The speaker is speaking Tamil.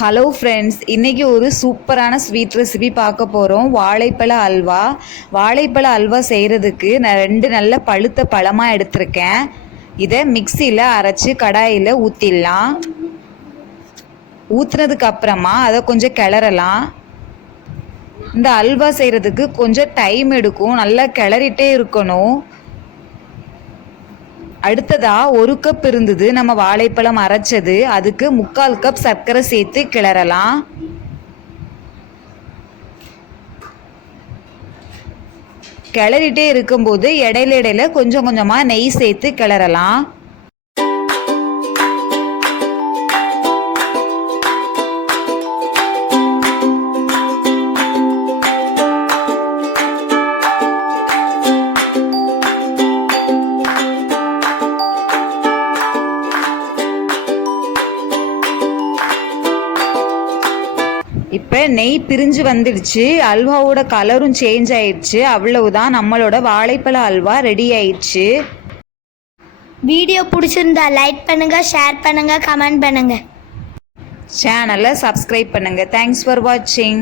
ஹலோ ஃப்ரெண்ட்ஸ், இன்றைக்கி ஒரு சூப்பரான ஸ்வீட் ரெசிபி பார்க்க போகிறோம். வாழைப்பழ அல்வா. வாழைப்பழ அல்வா செய்கிறதுக்கு நான் 2 நல்ல பழுத்த பழமாக எடுத்திருக்கேன். இதை மிக்சியில் அரைச்சி கடாயில் ஊற்றிடலாம். ஊற்றுனதுக்கு அப்புறமா அதை கொஞ்சம் கிளறலாம். இந்த அல்வா செய்கிறதுக்கு கொஞ்சம் டைம் எடுக்கும், நல்லா கிளறிட்டே இருக்கணும். அடுத்ததா 1 கப் இருந்தது நம்ம வாழைப்பழம் அரைச்சது, அதுக்கு 3/4 கப் சர்க்கரை சேர்த்து கிளறலாம். கிளறிட்டே இருக்கும்போது இடையில கொஞ்சம் கொஞ்சமாக நெய் சேர்த்து கிளறலாம். இப்போ நெய் பிரிஞ்சு வந்துடுச்சு, அல்வாவோட கலரும் சேஞ்ச் ஆயிடுச்சு. அவ்வளவுதான், நம்மளோட வாழைப்பழ அல்வா ரெடி ஆயிடுச்சு. வீடியோ பிடிச்சிருந்தா லைக் பண்ணுங்க, ஷேர் பண்ணுங்க, கமெண்ட் பண்ணுங்க, சேனலை சப்ஸ்கிரைப் பண்ணுங்க. தேங்க்ஸ் ஃபார் வாட்சிங்.